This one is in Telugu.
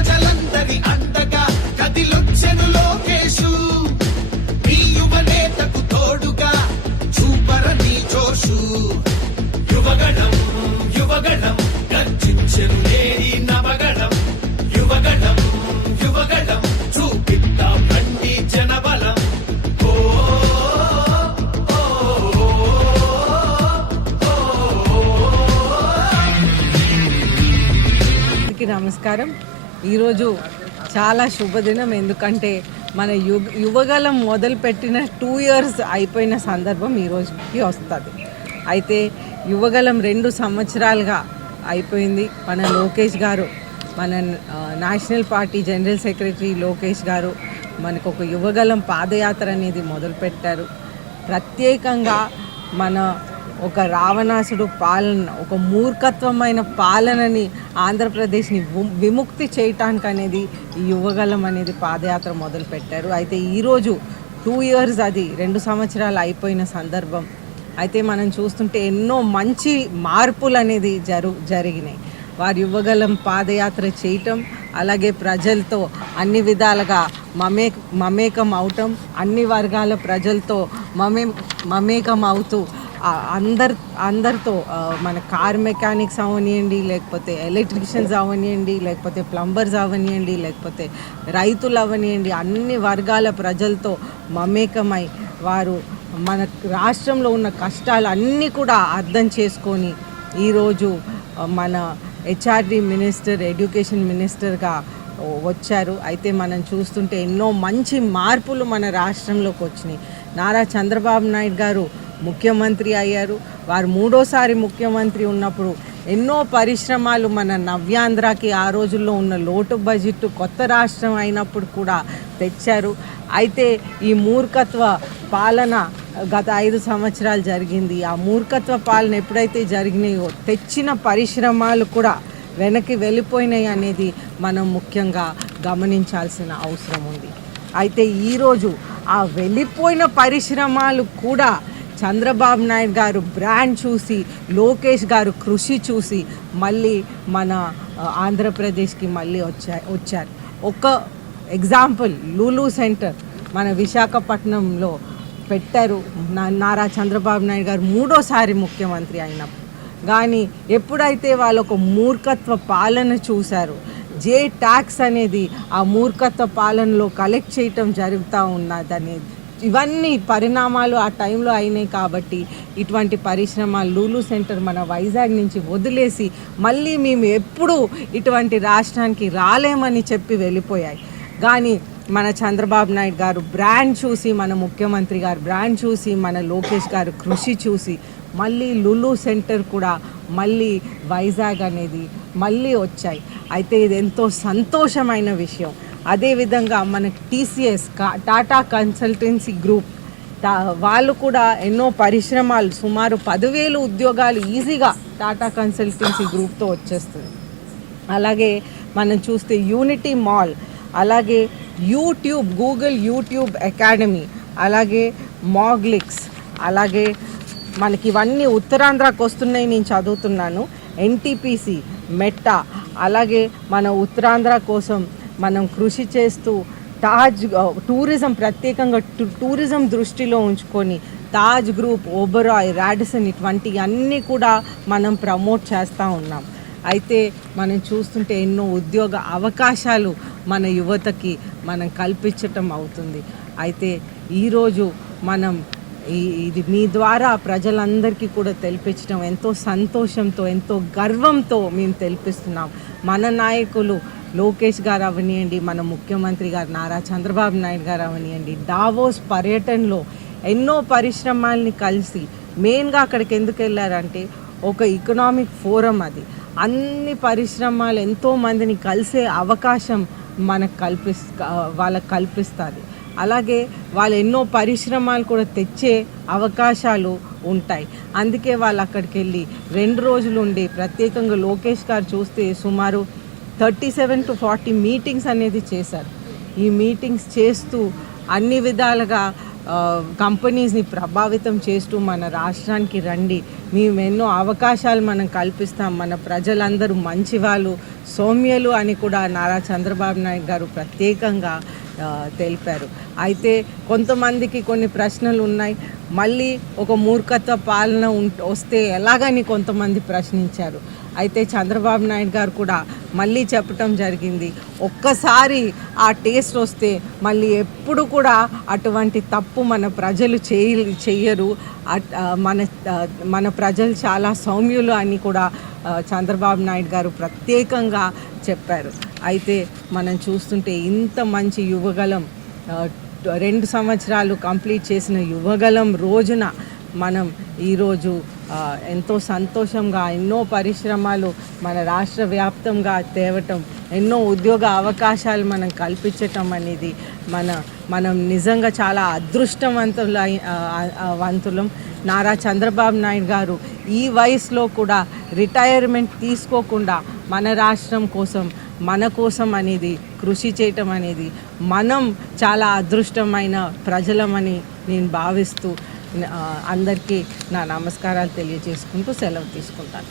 ప్రజలందరి అండగా కదిలొచ్చెను లోకేశు. మీ యువ నేతకు తోడుగా చూపరని జోషు. యువగణం యువగణం గర్జించెను నేరి నవగణం. యువగణం యువగణం చూపిద్దాం రండి జనబలం. నమస్కారం. ఈరోజు చాలా శుభదినం. ఎందుకంటే మన యుగ యువగలం మొదలుపెట్టిన టూ ఇయర్స్ అయిపోయిన సందర్భం ఈరోజుకి వస్తుంది. అయితే యువగలం రెండు సంవత్సరాలుగా అయిపోయింది. మన లోకేష్ గారు మన national party general secretary Lokesh గారు మనకు ఒక యువగలం పాదయాత్ర అనేది మొదలుపెట్టారు. ప్రత్యేకంగా మన ఒక రావణాసుడు పాలన ఒక మూర్ఖత్వమైన పాలనని ఆంధ్రప్రదేశ్ని విముక్తి చేయటానికి అనేది ఈ యువగలం అనేది పాదయాత్ర మొదలుపెట్టారు. అయితే ఈరోజు టూ ఇయర్స్ అది రెండు సంవత్సరాలు అయిపోయిన సందర్భం. అయితే మనం చూస్తుంటే ఎన్నో మంచి మార్పులు అనేది జరు జరిగినాయి. వారి యువగలం పాదయాత్ర చేయటం అలాగే ప్రజలతో అన్ని విధాలుగా మమే మమేకం అవటం అన్ని వర్గాల ప్రజలతో మమే మమేకం అవుతూ అందరి అందరితో మన కార్ మెకానిక్స్ అవనియండి లేకపోతే ఎలక్ట్రీషియన్స్ అవనియండి లేకపోతే ప్లంబర్స్ అవనియండి లేకపోతే రైతులు అవనియండి అన్ని వర్గాల ప్రజలతో మమేకమై వారు మన రాష్ట్రంలో ఉన్న కష్టాలు అన్నీ కూడా అర్థం చేసుకొని ఈరోజు మన హెచ్ఆర్డి మినిస్టర్ ఎడ్యుకేషన్ మినిస్టర్గా వచ్చారు. అయితే మనం చూస్తుంటే ఎన్నో మంచి మార్పులు మన రాష్ట్రంలోకి వచ్చినాయి. నారా చంద్రబాబు నాయుడు గారు ముఖ్యమంత్రి అయ్యారు. వారు మూడోసారి ముఖ్యమంత్రి ఉన్నప్పుడు ఎన్నో పరిశ్రమలు మన నవ్యాంధ్రకి ఆ రోజుల్లో ఉన్న లోటు బడ్జెట్ కొత్త రాష్ట్రం అయినప్పుడు కూడా తెచ్చారు. అయితే ఈ మూర్ఖత్వ పాలన గత ఐదు సంవత్సరాలు జరిగింది. ఆ మూర్ఖత్వ పాలన ఎప్పుడైతే జరిగినాయో తెచ్చిన పరిశ్రమలు కూడా వెనక్కి వెళ్ళిపోయినాయి అనేది మనం ముఖ్యంగా గమనించాల్సిన అవసరం ఉంది. అయితే ఈరోజు ఆ వెళ్ళిపోయిన పరిశ్రమలు కూడా చంద్రబాబు నాయుడు గారు బ్రాండ్ చూసి లోకేష్ గారు కృషి చూసి మళ్ళీ మన ఆంధ్రప్రదేశ్కి మళ్ళీ వచ్చా వచ్చారు. ఒక ఎగ్జాంపుల్ లూలు సెంటర్ మన విశాఖపట్నంలో పెట్టారు. నారా చంద్రబాబు నాయుడు గారు మూడోసారి ముఖ్యమంత్రి అయినప్పుడు. కానీ ఎప్పుడైతే వాళ్ళు ఒక మూర్ఖత్వ పాలన చూశారు జే ట్యాక్స్ అనేది ఆ మూర్ఖత్వ పాలనలో కలెక్ట్ చేయటం జరుగుతూ ఉన్నదని ఇవన్నీ పరిణామాలు ఆ టైంలో అయినాయి కాబట్టి ఇటువంటి పరిశ్రమ లూలు సెంటర్ మన వైజాగ్ నుంచి వదిలేసి మళ్ళీ మేము ఎప్పుడు ఇటువంటి రాష్ట్రానికి రాలేమని చెప్పి వెళ్ళిపోయాయి. కానీ మన చంద్రబాబు నాయుడు గారు బ్రాండ్ చూసి మన ముఖ్యమంత్రి గారు బ్రాండ్ చూసి మన లోకేష్ గారు కృషి చూసి మళ్ళీ లులు సెంటర్ కూడా మళ్ళీ వైజాగ్ అనేది మళ్ళీ వచ్చాయి. అయితే ఇది ఎంతో సంతోషమైన విషయం. అదేవిధంగా మనకి టీసీఎస్ టాటా కన్సల్టెన్సీ గ్రూప్ వాళ్ళు కూడా ఎన్నో పరిశ్రమలు సుమారు పదివేలు ఉద్యోగాలు ఈజీగా టాటా కన్సల్టెన్సీ గ్రూప్తో వచ్చేస్తుంది. అలాగే మనం చూస్తే యూనిటీ మాల్ అలాగే యూట్యూబ్ గూగుల్ యూట్యూబ్ అకాడమీ అలాగే మాగ్లిక్స్ అలాగే మనకి ఇవన్నీ ఉత్తరాంధ్రకు వస్తున్నాయి నేను చదువుతున్నాను. ఎన్టీపీసీ మెట్టా అలాగే మన ఉత్తరాంధ్ర కోసం మనం కృషి చేస్తూ తాజ్ టూరిజం ప్రత్యేకంగా టూరిజం దృష్టిలో ఉంచుకొని తాజ్ గ్రూప్ ఓబరాయ్ రాడిసన్ ఇటువంటి అన్నీ కూడా మనం ప్రమోట్ చేస్తూ ఉన్నాం. అయితే మనం చూస్తుంటే ఎన్నో ఉద్యోగ అవకాశాలు మన యువతకి మనం కల్పించటం అవుతుంది. అయితే ఈరోజు మనం ఈ ఇది మీ ద్వారా ప్రజలందరికీ కూడా తెలిపించడం ఎంతో సంతోషంతో ఎంతో గర్వంతో మేము తెలిపిస్తున్నాం. మన నాయకులు లోకేష్ గారు అవనియండి మన ముఖ్యమంత్రి గారు నారా చంద్రబాబు నాయుడు గారు అవనియండి. డావోస్ పర్యటనలో ఎన్నో పరిశ్రమల్ని కలిసి మెయిన్గా అక్కడికి ఎందుకు వెళ్ళారంటే ఒక ఎకనామిక్ ఫోరం అది. అన్ని పరిశ్రమలు ఎంతో మందిని కలిసే అవకాశం మనకు కల్పిస్ వాళ్ళకి కల్పిస్తుంది. అలాగే వాళ్ళు ఎన్నో పరిశ్రమలు కూడా తెచ్చే అవకాశాలు ఉంటాయి. అందుకే వాళ్ళు అక్కడికి వెళ్ళి రెండు రోజులు ఉండి ప్రత్యేకంగా లోకేష్ గారు చూస్తే సుమారు thirty seven to forty meetings అనేది చేశారు. ఈ మీటింగ్స్ చేస్తూ అన్ని విధాలుగా కంపెనీస్ని ప్రభావితం చేస్తూ మన రాష్ట్రానికి రండి. మేము ఎన్నో అవకాశాలు మనం కల్పిస్తాం. మన ప్రజలందరూ మంచివాళ్ళు సౌమ్యులు అని కూడా నారా చంద్రబాబు నాయుడు గారు ప్రత్యేకంగా తెలిపారు. అయితే కొంతమందికి కొన్ని ప్రశ్నలు ఉన్నాయి. మళ్ళీ ఒక మూర్ఖత్వ పాలన ఉం- వస్తే ఎలాగని కొంతమంది ప్రశ్నించారు. అయితే చంద్రబాబు నాయుడు గారు కూడా మళ్ళీ చెప్పటం జరిగింది. ఒక్కసారి ఆ టేస్ట్ వస్తే మళ్ళీ ఎప్పుడు కూడా అటువంటి తప్పు మన ప్రజలు చేయ చెయ్యరు. మన మన ప్రజలు చాలా సౌమ్యులు అని కూడా చంద్రబాబు నాయుడు గారు ప్రత్యేకంగా చెప్పారు. అయితే మనం చూస్తుంటే ఇంత మంచి యువగలం రెండు సంవత్సరాలు కంప్లీట్ చేసిన యువగలం రోజున మనం ఈరోజు ఎంతో సంతోషంగా ఎన్నో పరిశ్రమలు మన రాష్ట్ర వ్యాప్తంగా తేవటం ఎన్నో ఉద్యోగ అవకాశాలు మనం కల్పించటం అనేది మన మనం నిజంగా చాలా అదృష్టవంతుల వంతులం. నారా చంద్రబాబు నాయుడు గారు ఈ వయసులో కూడా రిటైర్మెంట్ తీసుకోకుండా మన రాష్ట్రం కోసం మన కోసం అనేది కృషి చేయటం అనేది మనం చాలా అదృష్టమైన ప్రజలమని నేను భావిస్తూ అందరికీ నా నమస్కారాలు తెలియజేసుకుంటూ సెలవు తీసుకుంటాను.